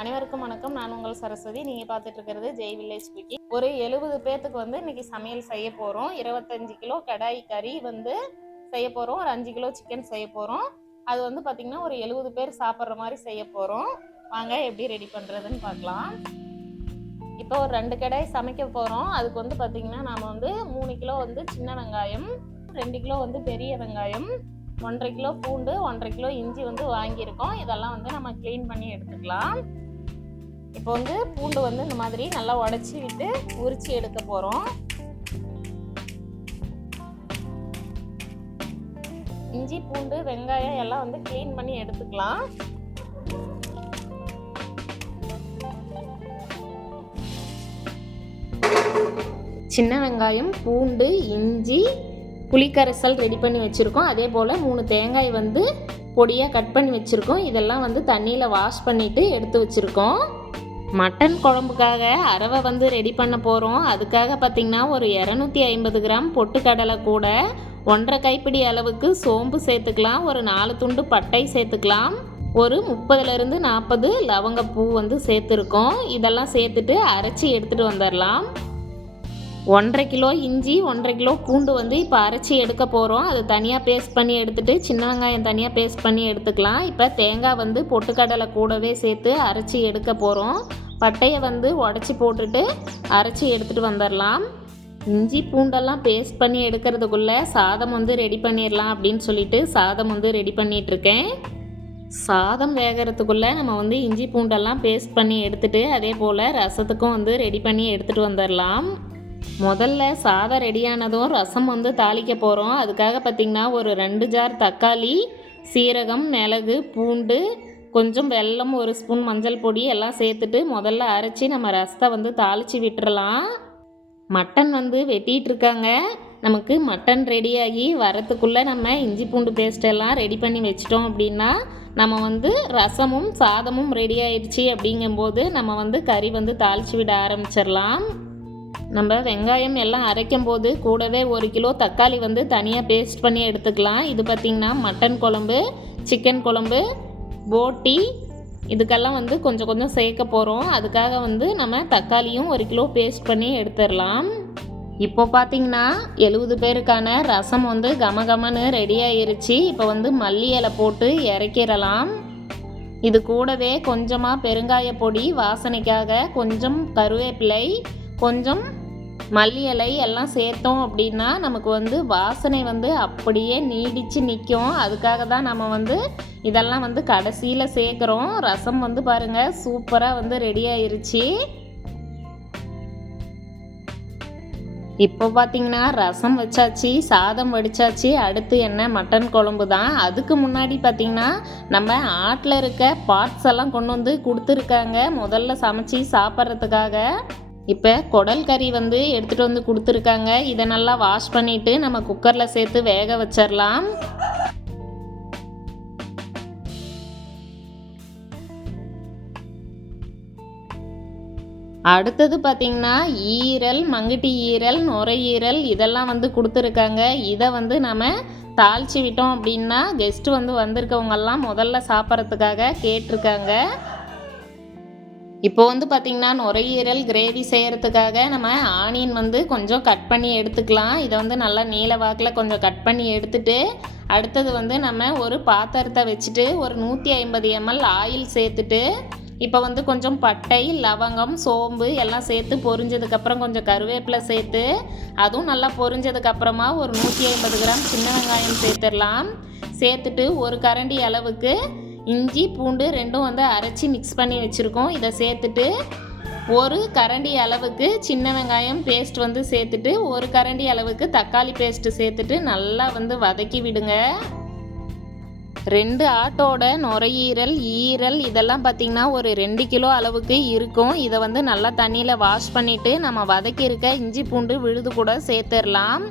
அனைவருக்கும் வணக்கம். நான் உங்கள் சரஸ்வதி. நீங்கள் பார்த்துட்டு இருக்கிறது ஜெய் வில்லேஜ் குக்கி ஒரு எழுபது பேர்த்துக்கு வந்து இன்னைக்கு சமையல் செய்ய போகிறோம் இருபத்தஞ்சு கிலோ கடாய் கறி வந்து செய்ய போகிறோம் ஒரு அஞ்சு கிலோ சிக்கன் செய்ய போகிறோம் அது வந்து பார்த்திங்கன்னா ஒரு எழுபது பேர் சாப்பிட்ற மாதிரி செய்ய போகிறோம் வாங்க எப்படி ரெடி பண்ணுறதுன்னு பார்க்கலாம். இப்போ ஒரு ரெண்டு கடாய் சமைக்க போகிறோம் அதுக்கு வந்து பார்த்திங்கன்னா நாம் வந்து மூணு கிலோ வந்து சின்ன வெங்காயம் ரெண்டு கிலோ வந்து பெரிய வெங்காயம் ஒன்றரை கிலோ பூண்டு ஒன்றரை கிலோ இஞ்சி வந்து வாங்கியிருக்கோம். இதெல்லாம் வந்து நம்ம க்ளீன் பண்ணி எடுத்துக்கலாம். இப்போ வந்து பூண்டு வந்து இந்த மாதிரி நல்லா உடச்சி விட்டு உரிச்சு எடுக்க போகிறோம் இஞ்சி பூண்டு வெங்காயம் எல்லாம் வந்து க்ளீன் பண்ணி எடுத்துக்கலாம். சின்ன வெங்காயம் பூண்டு இஞ்சி புளிக்கரைசல் ரெடி பண்ணி வச்சுருக்கோம். அதே போல் மூணு தேங்காய் வந்து பொடியாக கட் பண்ணி வச்சுருக்கோம். இதெல்லாம் வந்து தண்ணியில் வாஷ் பண்ணிவிட்டு எடுத்து வச்சுருக்கோம். மட்டன் குழம்புக்காக அரவை வந்து ரெடி பண்ண போகிறோம் அதுக்காக பார்த்திங்கன்னா ஒரு இரநூத்தி ஐம்பது கிராம் பொட்டுக்கடலை கூட ஒன்றரை கைப்பிடி அளவுக்கு சோம்பு சேர்த்துக்கலாம். ஒரு நாலு துண்டு பட்டை சேர்த்துக்கலாம். ஒரு முப்பதுலேருந்து நாற்பது லவங்கப்பூ வந்து சேர்த்துருக்கோம். இதெல்லாம் சேர்த்துட்டு அரைச்சி எடுத்துகிட்டு வந்துடலாம் ஒன்றரை கிலோ இஞ்சி ஒன்றரை கிலோ பூண்டு வந்து இப்போ அரைச்சி எடுக்க போகிறோம் அது தனியாக பேஸ்ட் பண்ணி எடுத்துகிட்டு சின்ன வெங்காயம் தனியாக பேஸ்ட் பண்ணி எடுத்துக்கலாம். இப்போ தேங்காய் வந்து பொட்டுக்கடலை கூடவே சேர்த்து அரைச்சி எடுக்க போகிறோம் பட்டையை வந்து உடச்சி போட்டுட்டு அரைச்சி எடுத்துகிட்டு வந்துடலாம் இஞ்சி பூண்டெல்லாம் பேஸ்ட் பண்ணி எடுக்கிறதுக்குள்ளே சாதம் வந்து ரெடி பண்ணிடலாம் அப்படின்னு சொல்லிட்டு சாதம் வந்து ரெடி பண்ணிகிட்ருக்கேன் சாதம் வேகிறதுக்குள்ளே நம்ம வந்து இஞ்சி பூண்டெல்லாம் பேஸ்ட் பண்ணி எடுத்துகிட்டு அதே போல் ரசத்துக்கும் வந்து ரெடி பண்ணி எடுத்துகிட்டு வந்துடலாம் முதல்ல சாதம் ரெடியானதும் ரசம் வந்து தாளிக்க போகிறோம் அதுக்காக பார்த்திங்கன்னா ஒரு ரெண்டு ஜார் தக்காளி சீரகம் மிளகு பூண்டு கொஞ்சம் வெல்லம் ஒரு ஸ்பூன் மஞ்சள் பொடி எல்லாம் சேர்த்துட்டு முதல்ல அரைச்சி நம்ம ரசத்தை வந்து தாளித்து விட்டுறலாம். மட்டன் வந்து வெட்டிகிட்டு இருக்காங்க. நமக்கு மட்டன் ரெடியாகி வரத்துக்குள்ளே நம்ம இஞ்சி பூண்டு பேஸ்ட்டெல்லாம் ரெடி பண்ணி வச்சிட்டோம் அப்படின்னா நம்ம வந்து ரசமும் சாதமும் ரெடி ஆயிடுச்சு அப்படிங்கும்போது நம்ம வந்து கறி வந்து தாளித்து விட ஆரம்பிச்சிடலாம். நம்ம வெங்காயம் எல்லாம் அரைக்கும் போது கூடவே ஒரு கிலோ தக்காளி வந்து தனியாக பேஸ்ட் பண்ணி எடுத்துக்கலாம். இது பார்த்திங்கன்னா மட்டன் குழம்பு சிக்கன் குழம்பு போட்டி இதுக்கெல்லாம் வந்து கொஞ்சம் கொஞ்சம் சேர்க்க போகிறோம் அதுக்காக வந்து நம்ம தக்காளியும் ஒரு கிலோ பேஸ்ட் பண்ணி எடுத்துடலாம். இப்போ பார்த்தீங்கன்னா எழுபது பேருக்கான ரசம் வந்து கமகமன்னு ரெடி ஆயிருச்சு. இப்போ வந்து மல்லி இலை போட்டு இறக்கிடலாம். இது கூடவே கொஞ்சமாக பெருங்காய பொடி வாசனைக்காக கொஞ்சம் கருவேப்பிலை கொஞ்சம் மல்லி இலை எல்லாம் சேர்த்தோம் அப்படின்னா நமக்கு வந்து வாசனை வந்து அப்படியே நீடித்து நிற்கும் அதுக்காக தான் நம்ம வந்து இதெல்லாம் வந்து கடைசியில் சேர்க்குறோம். ரசம் வந்து பாருங்கள் சூப்பராக வந்து ரெடி ஆயிருச்சு. இப்போ பார்த்தீங்கன்னா ரசம் வச்சாச்சு சாதம் வடிச்சாச்சு அடுத்து என்ன? மட்டன் குழம்பு தான். அதுக்கு முன்னாடி பார்த்தீங்கன்னா நம்ம ஆட்டில் இருக்க பார்ட்ஸ் எல்லாம் கொண்டு வந்து கொடுத்துருக்காங்க. முதல்ல சமைச்சு சாப்பிட்றதுக்காக. இப்போ குடல் கறி வந்து எடுத்துகிட்டு வந்து கொடுத்துருக்காங்க. இதை நல்லா வாஷ் பண்ணிவிட்டு நம்ம குக்கரில் சேர்த்து வேக வச்சிடலாம் அடுத்தது பார்த்திங்கன்னா ஈரல் மங்குட்டி ஈரல் நுரையீரல் இதெல்லாம் வந்து கொடுத்துருக்காங்க. இதை வந்து நம்ம தாளித்து விட்டோம் அப்படின்னா கெஸ்ட்டு வந்து வந்திருக்கவங்கெல்லாம் முதல்ல சாப்பிட்றதுக்காக கேட்டிருக்காங்க. இப்போ வந்து பார்த்திங்கன்னா நுரையீரல் கிரேவி செய்கிறதுக்காக நம்ம ஆனியன் வந்து கொஞ்சம் கட் பண்ணி எடுத்துக்கலாம். இதை வந்து நல்லா நீல வாக்கில் கொஞ்சம் கட் பண்ணி எடுத்துட்டு அடுத்தது வந்து நம்ம ஒரு பாத்திரத்தை வச்சுட்டு ஒரு நூற்றி ஐம்பது எம்எல் ஆயில் சேர்த்துட்டு இப்போ வந்து கொஞ்சம் பட்டை லவங்கம் சோம்பு எல்லாம் சேர்த்து பொரிஞ்சதுக்கப்புறம் கொஞ்சம் கருவேப்பிலை சேர்த்து அதுவும் நல்லா பொரிஞ்சதுக்கப்புறமா ஒரு நூற்றி ஐம்பது கிராம் சின்ன வெங்காயம் சேர்த்துடலாம். சேர்த்துட்டு ஒரு கரண்டி அளவுக்கு இஞ்சி பூண்டு ரெண்டும் வந்து அரைச்சி மிக்ஸ் பண்ணி வச்சுருக்கோம். இதை சேர்த்துட்டு ஒரு கரண்டி அளவுக்கு சின்ன வெங்காயம் பேஸ்ட் வந்து சேர்த்துட்டு ஒரு கரண்டி அளவுக்கு தக்காளி பேஸ்ட்டு சேர்த்துட்டு நல்லா வந்து வதக்கி விடுங்க. ரெண்டு ஆட்டோட நுரையீரல் ஈரல் இதெல்லாம் பார்த்திங்கன்னா ஒரு ரெண்டு கிலோ அளவுக்கு இருக்கும். இதை வந்து நல்லா தண்ணியில் வாஷ் பண்ணிவிட்டு நம்ம வதக்கி இருக்க இஞ்சி பூண்டு விழுது கூட சேர்த்துடலாம்.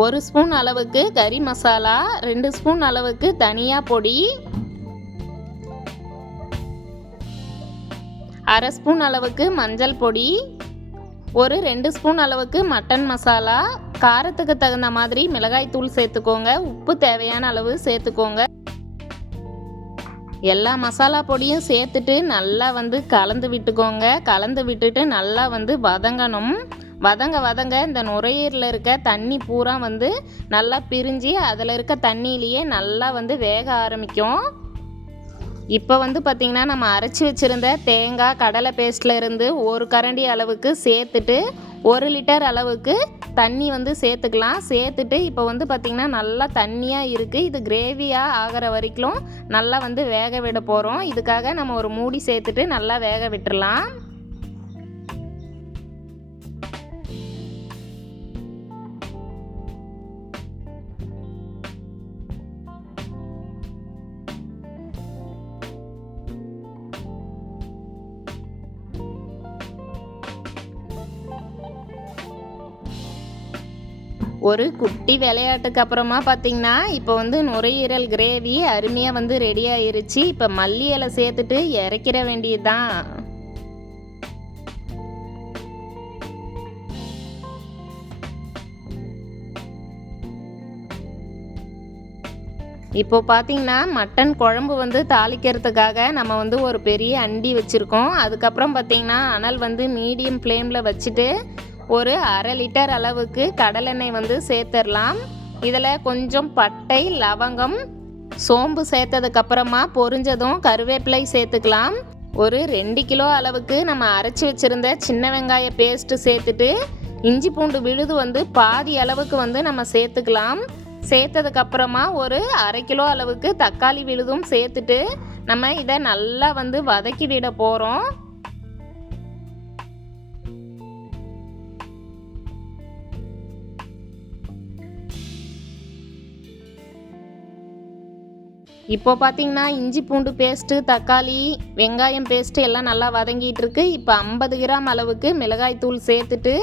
ஒரு ஸ்பூன் அளவுக்கு கறி மசாலா ரெண்டு ஸ்பூன் அளவுக்கு தனியா பொடி அரை ஸ்பூன் அளவுக்கு மஞ்சள் பொடி ஒரு ரெண்டு ஸ்பூன் அளவுக்கு மட்டன் மசாலா. காரத்துக்கு தகுந்த மாதிரி மிளகாய் தூள் சேர்த்துக்கோங்க. உப்பு தேவையான அளவு சேர்த்துக்கோங்க. எல்லா மசாலா பொடியும் சேர்த்துட்டு நல்லா வந்து கலந்து விட்டுக்கோங்க. கலந்து விட்டுட்டு நல்லா வந்து வதங்கணும். வதங்க வதங்க இந்த நுரையீரலில் இருக்க தண்ணி பூரா வந்து நல்லா பிரிஞ்சு அதில் இருக்க தண்ணியிலேயே நல்லா வந்து வேக ஆரம்பிக்கும். இப்போ வந்து பார்த்திங்கன்னா நம்ம அரைச்சி வச்சுருந்த தேங்காய் கடலை பேஸ்ட்டில் இருந்து ஒரு கரண்டி அளவுக்கு சேர்த்துட்டு ஒரு லிட்டர் அளவுக்கு தண்ணி வந்து சேர்த்துக்கலாம். சேர்த்துட்டு இப்போ வந்து பார்த்திங்கன்னா நல்லா தண்ணியாக இருக்குது இது கிரேவியாக ஆகிற வரைக்கும் நல்லா வந்து வேக விட போகிறோம் இதுக்காக நம்ம ஒரு மூடி சேர்த்துட்டு நல்லா வேக விட்டுறலாம். ஒரு குட்டி விளையாட்டுக்கு அப்புறமா பார்த்தீங்கன்னா இப்போ வந்து நுரையீரல் கிரேவி அருமையாக வந்து ரெடி ஆயிருச்சு. இப்போ மல்லி இலை சேர்த்துட்டு இறக்கிற வேண்டியது தான் இப்போ பார்த்தீங்கன்னா மட்டன் குழம்பு வந்து தாளிக்கிறதுக்காக நம்ம வந்து ஒரு பெரிய அண்டி வச்சுருக்கோம். அதுக்கப்புறம் பார்த்தீங்கன்னா அனல் வந்து மீடியம் ஃப்ளேமில் வச்சுட்டு ஒரு அரை லிட்டர் அளவுக்கு கடலெண்ணெய் வந்து சேர்த்துடலாம். இதில் கொஞ்சம் பட்டை லவங்கம் சோம்பு சேர்த்ததுக்கப்புறமா பொரிஞ்சதும் கருவேப்பிலை சேர்த்துக்கலாம். ஒரு ரெண்டு கிலோ அளவுக்கு நம்ம அரைச்சி வச்சுருந்த சின்ன வெங்காய பேஸ்ட்டு சேர்த்துட்டு இஞ்சி பூண்டு விழுது வந்து பாதி அளவுக்கு வந்து நம்ம சேர்த்துக்கலாம். சேர்த்ததுக்கப்புறமா ஒரு அரை கிலோ அளவுக்கு தக்காளி விழுதும் சேர்த்துட்டு நம்ம இதை நல்லா வந்து வதக்கி விட போகிறோம் இப்போ பார்த்தீங்கன்னா இஞ்சி பூண்டு பேஸ்ட்டு தக்காளி வெங்காயம் பேஸ்ட்டு எல்லாம் நல்லா வதங்கிட்டு இருக்கு இப்போ ஐம்பது கிராம் அளவுக்கு மிளகாய் தூள் சேர்த்துட்டு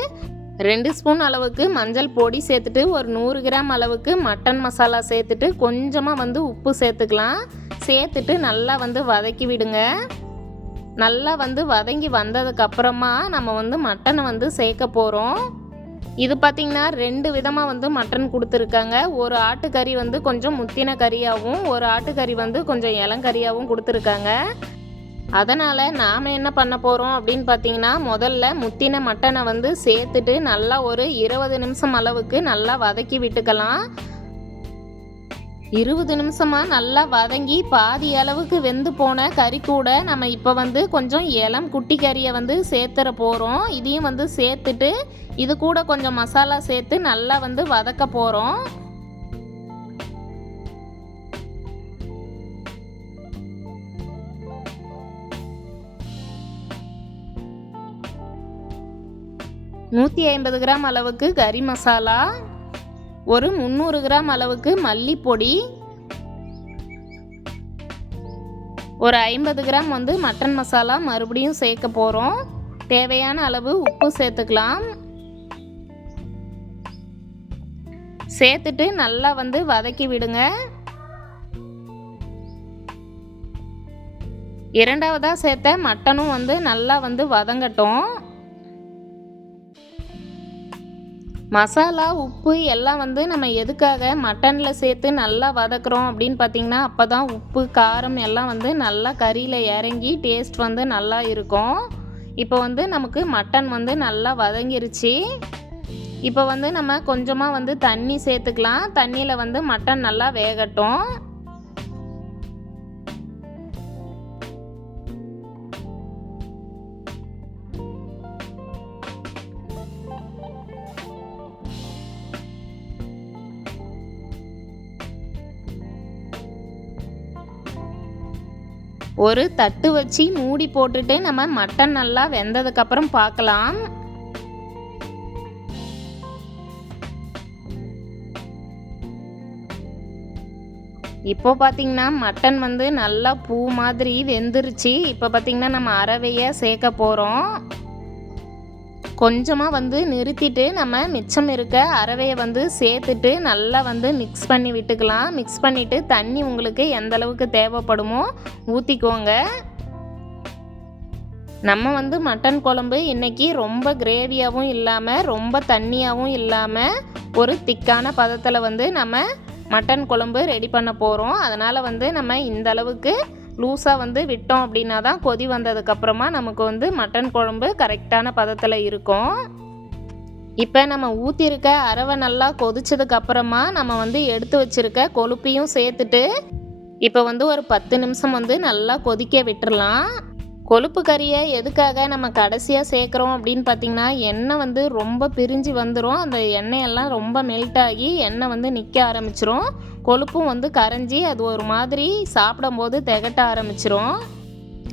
ரெண்டு ஸ்பூன் அளவுக்கு மஞ்சள் பொடி சேர்த்துட்டு ஒரு நூறு கிராம் அளவுக்கு மட்டன் மசாலா சேர்த்துட்டு கொஞ்சமாக வந்து உப்பு சேர்த்துக்கலாம். சேர்த்துட்டு நல்லா வந்து வதக்கி விடுங்க. நல்லா வந்து வதங்கி வந்ததுக்கப்புறமா நம்ம வந்து மட்டனை வந்து சேர்க்க போகிறோம் இது பார்த்திங்கன்னா ரெண்டு விதமாக வந்து மட்டன் கொடுத்துருக்காங்க. ஒரு ஆட்டுக்கறி வந்து கொஞ்சம் முத்தின கறியாகவும் ஒரு ஆட்டுக்கறி வந்து கொஞ்சம் இளங்கறியாகவும் கொடுத்துருக்காங்க. அதனால் நாம் என்ன பண்ண போகிறோம் அப்படின்னு பார்த்தீங்கன்னா முதல்ல முத்தின மட்டனை வந்து சேர்த்துட்டு நல்லா ஒரு இருபது நிமிஷம் அளவுக்கு நல்லா வதக்கி விட்டுக்கலாம். இருபது நிமிஷமாக நல்லா வதங்கி பாதி அளவுக்கு வெந்து போன கறி கூட நம்ம இப்போ வந்து கொஞ்சம் இளம் குட்டி கறியை வந்து சேர்த்துற போகிறோம் இதையும் வந்து சேர்த்துட்டு இது கூட கொஞ்சம் மசாலா சேர்த்து நல்லா வந்து வதக்க போகிறோம் நூற்றி ஐம்பது கிராம் அளவுக்கு கறி மசாலா. ஒரு முந்நூறு கிராம் அளவுக்கு மல்லிப்பொடி ஒரு ஐம்பது கிராம் வந்து மட்டன் மசாலா மறுபடியும் சேர்க்க போகிறோம் தேவையான அளவு உப்பு சேர்த்துக்கலாம். சேர்த்துட்டு நல்லா வந்து வதக்கி விடுங்க. இரண்டாவதாக சேர்த்த மட்டனும் வந்து நல்லா வந்து வதங்கட்டும். மசாலா உப்பு எல்லாம் வந்து நம்ம எதுக்காக மட்டனில் சேர்த்து நல்லா வதக்குறோம் அப்படின்னு பார்த்திங்கன்னா அப்போ தான் உப்பு காரம் எல்லாம் வந்து நல்லா கறியில் இறங்கி டேஸ்ட் வந்து நல்லா இருக்கும். இப்போ வந்து நமக்கு மட்டன் வந்து நல்லா வதங்கிருச்சு. இப்போ வந்து நம்ம கொஞ்சமாக வந்து தண்ணி சேர்த்துக்கலாம். தண்ணியில் வந்து மட்டன் நல்லா வேகட்டும். ஒரு தட்டு வச்சு மூடி போட்டுட்டு நம்ம மட்டன் நல்லா வெந்ததுக்கப்புறம் பார்க்கலாம். இப்போ பார்த்தீங்கன்னா மட்டன் வந்து நல்லா பூ மாதிரி வெந்துருச்சு. இப்போ பார்த்திங்கன்னா நம்ம அறவையை சேர்க்க போகிறோம் கொஞ்சமாக வந்து நிறுத்திட்டு நம்ம மிச்சம் இருக்க அரவையை வந்து சேர்த்துட்டு நல்லா வந்து மிக்ஸ் பண்ணி விட்டுக்கலாம். மிக்ஸ் பண்ணிவிட்டு தண்ணி உங்களுக்கு எந்த அளவுக்கு தேவைப்படுமோ ஊற்றிக்கோங்க நம்ம வந்து மட்டன் குழம்பு இன்றைக்கி ரொம்ப கிரேவியாகவும் இல்லாமல் ரொம்ப தண்ணியாகவும் இல்லாமல் ஒரு திக்கான பதத்தில் வந்து நம்ம மட்டன் குழம்பு ரெடி பண்ண போகிறோம் அதனால் வந்து நம்ம இந்த அளவுக்கு லூஸாக வந்து விட்டோம் அப்படின்னா தான் கொதி வந்ததுக்கப்புறமா நமக்கு வந்து மட்டன் குழம்பு கரெக்டான பதத்தில் இருக்கும். இப்போ நம்ம ஊற்றிருக்க அரவை நல்லா கொதிச்சதுக்கப்புறமா நம்ம வந்து எடுத்து வச்சிருக்க கொழுப்பையும் சேர்த்துட்டு இப்போ வந்து ஒரு பத்து நிமிஷம் வந்து நல்லா கொதிக்க விட்டுறலாம். கொழுப்பு கறியை எதுக்காக நம்ம கடைசியாக சேர்க்குறோம் அப்படின்னு பார்த்தீங்கன்னா எண்ணெய் வந்து ரொம்ப பிரிஞ்சு வந்துடும் அந்த எண்ணெயெல்லாம் ரொம்ப மெல்ட் ஆகி எண்ணெய் வந்து நிற்க ஆரம்பிச்சிரும். கொழுப்பும் வந்து கரைஞ்சி அது ஒரு மாதிரி சாப்பிடும்போது திகட்ட ஆரம்பிச்சிரும்.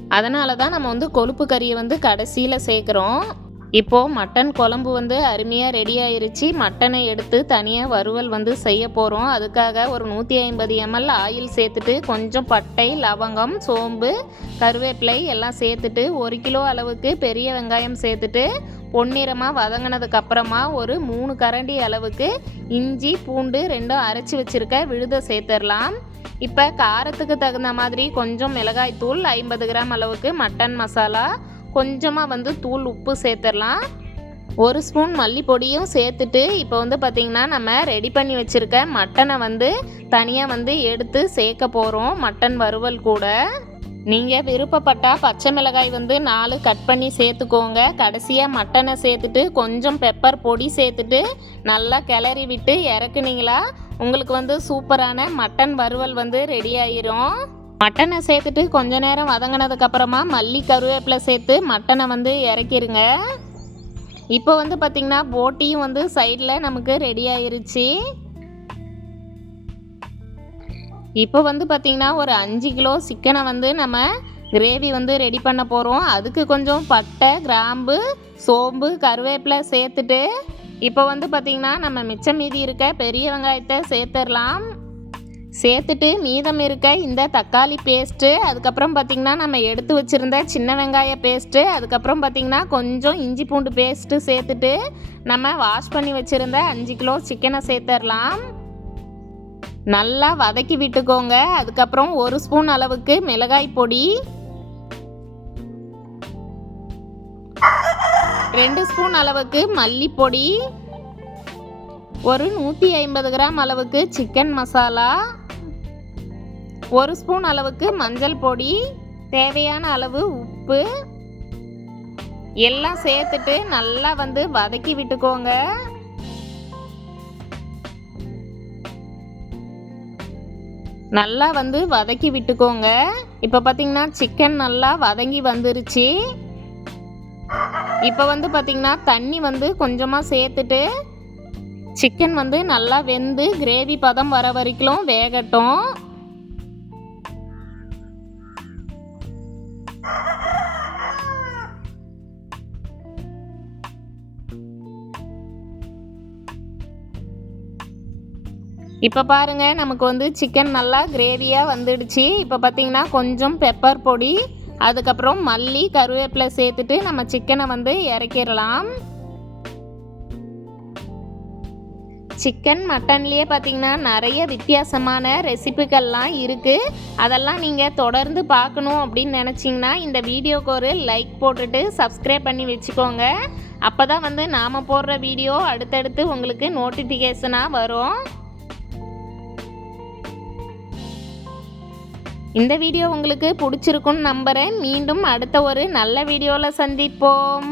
அதனால தான் நம்ம வந்து கொழுப்பு கறியை வந்து கடைசியில் சேர்க்குறோம். இப்போது மட்டன் குழம்பு வந்து அருமையாக ரெடி ஆயிருச்சு. மட்டனை எடுத்து தனியாக வறுவல் வந்து செய்ய போகிறோம் அதுக்காக ஒரு நூற்றி ஐம்பது எம்எல் ஆயில் சேர்த்துட்டு கொஞ்சம் பட்டை லவங்கம் சோம்பு கருவேப்பிலை எல்லாம் சேர்த்துட்டு ஒரு கிலோ அளவுக்கு பெரிய வெங்காயம் சேர்த்துட்டு பொன்னிறமாக வதங்கினதுக்கு அப்புறமா ஒரு மூணு கரண்டி அளவுக்கு இஞ்சி பூண்டு ரெண்டும் அரைச்சி வச்சுருக்க விழுத சேர்த்துடலாம். இப்போ காரத்துக்கு தகுந்த மாதிரி கொஞ்சம் மிளகாய்த்தூள் ஐம்பது கிராம் அளவுக்கு மட்டன் மசாலா கொஞ்சமாக வந்து தூள் உப்பு சேர்த்துடலாம். ஒரு ஸ்பூன் மல்லிப்பொடியும் சேர்த்துட்டு இப்போ வந்து பார்த்திங்கன்னா நம்ம ரெடி பண்ணி வச்சுருக்க மட்டனை வந்து தனியாக வந்து எடுத்து சேர்க்க போகிறோம் மட்டன் வறுவல் கூட. நீங்கள் விருப்பப்பட்டால் பச்சை மிளகாய் வந்து நாலு கட் பண்ணி சேர்த்துக்கோங்க. கடைசியாக மட்டனை சேர்த்துட்டு கொஞ்சம் பெப்பர் பொடி சேர்த்துட்டு நல்லா கிளறி விட்டு இறக்குனீங்களா உங்களுக்கு வந்து சூப்பரான மட்டன் வறுவல் வந்து ரெடி ஆயிரும். மட்டனை சேர்த்துட்டு கொஞ்ச நேரம் வதங்கினதுக்கு அப்புறமா மல்லி கருவேப்பிலை சேர்த்து மட்டனை வந்து இறக்கிருங்க. இப்போ வந்து பார்த்திங்கன்னா போட்டியும் வந்து சைடில் நமக்கு ரெடி ஆயிருச்சு. இப்போ வந்து பார்த்திங்கன்னா ஒரு அஞ்சு கிலோ சிக்கனை வந்து நம்ம கிரேவி வந்து ரெடி பண்ண போகிறோம் அதுக்கு கொஞ்சம் பட்டை கிராம்பு சோம்பு கருவேப்பிலை சேர்த்துட்டு இப்போ வந்து பார்த்திங்கன்னா நம்ம மிச்சம் மீதி இருக்க பெரிய வெங்காயத்தை சேர்த்துடலாம். சேர்த்துட்டு மீதம் இருக்க இந்த தக்காளி பேஸ்ட்டு அதுக்கப்புறம் பார்த்திங்கன்னா நம்ம எடுத்து வச்சுருந்த சின்ன வெங்காய பேஸ்ட்டு அதுக்கப்புறம் பார்த்திங்கன்னா கொஞ்சம் இஞ்சி பூண்டு பேஸ்ட்டு சேர்த்துட்டு நம்ம வாஷ் பண்ணி வச்சுருந்த அஞ்சு கிலோ சிக்கனை சேர்த்துடலாம் நல்லா வதக்கி விட்டுக்கோங்க. அதுக்கப்புறம் ஒரு ஸ்பூன் அளவுக்கு மிளகாய் பொடி. ரெண்டு ஸ்பூன் அளவுக்கு மல்லிப்பொடி. ஒரு நூற்றி ஐம்பது கிராம் அளவுக்கு சிக்கன் மசாலா ஒரு ஸ்பூன் அளவுக்கு மஞ்சள் பொடி தேவையான அளவு உப்பு. எல்லாம் சேர்த்துட்டு நல்லா வந்து வதக்கி விட்டுக்கோங்க. நல்லா வந்து வதக்கி விட்டுக்கோங்க. இப்போ பார்த்தீங்கன்னா சிக்கன் நல்லா வதங்கி வந்துருச்சு. இப்போ வந்து பார்த்திங்கன்னா தண்ணி வந்து கொஞ்சமாக சேர்த்துட்டு சிக்கன் வந்து நல்லா வெந்து கிரேவி பதம் வர வரைக்கும் வேகட்டும். இப்போ பாருங்கள் நமக்கு வந்து சிக்கன் நல்லா கிரேவியாக வந்துடுச்சு. இப்போ பார்த்தீங்கன்னா கொஞ்சம் பெப்பர் பொடி அதுக்கப்புறம் மல்லி கருவேப்பிலை சேர்த்துட்டு நம்ம சிக்கனை வந்து இறக்கிடலாம். சிக்கன் மட்டன்லேயே பார்த்தீங்கன்னா நிறைய வித்தியாசமான ரெசிபிகள்லாம் இருக்குது அதெல்லாம் நீங்கள் தொடர்ந்து பார்க்கணும் அப்படின்னு நினச்சிங்கன்னா இந்த வீடியோக்கு ஒரு லைக் போட்டுட்டு சப்ஸ்கிரைப் பண்ணி வச்சுக்கோங்க. அப்போ தான் வந்து நாம் போடுற வீடியோ அடுத்தடுத்து உங்களுக்கு நோட்டிஃபிகேஷனாக வரும். இந்த வீடியோ உங்களுக்கு பிடிச்சிருக்குன்னு நம்புகிறேன் மீண்டும் அடுத்த ஒரு நல்ல வீடியோவில் சந்திப்போம்.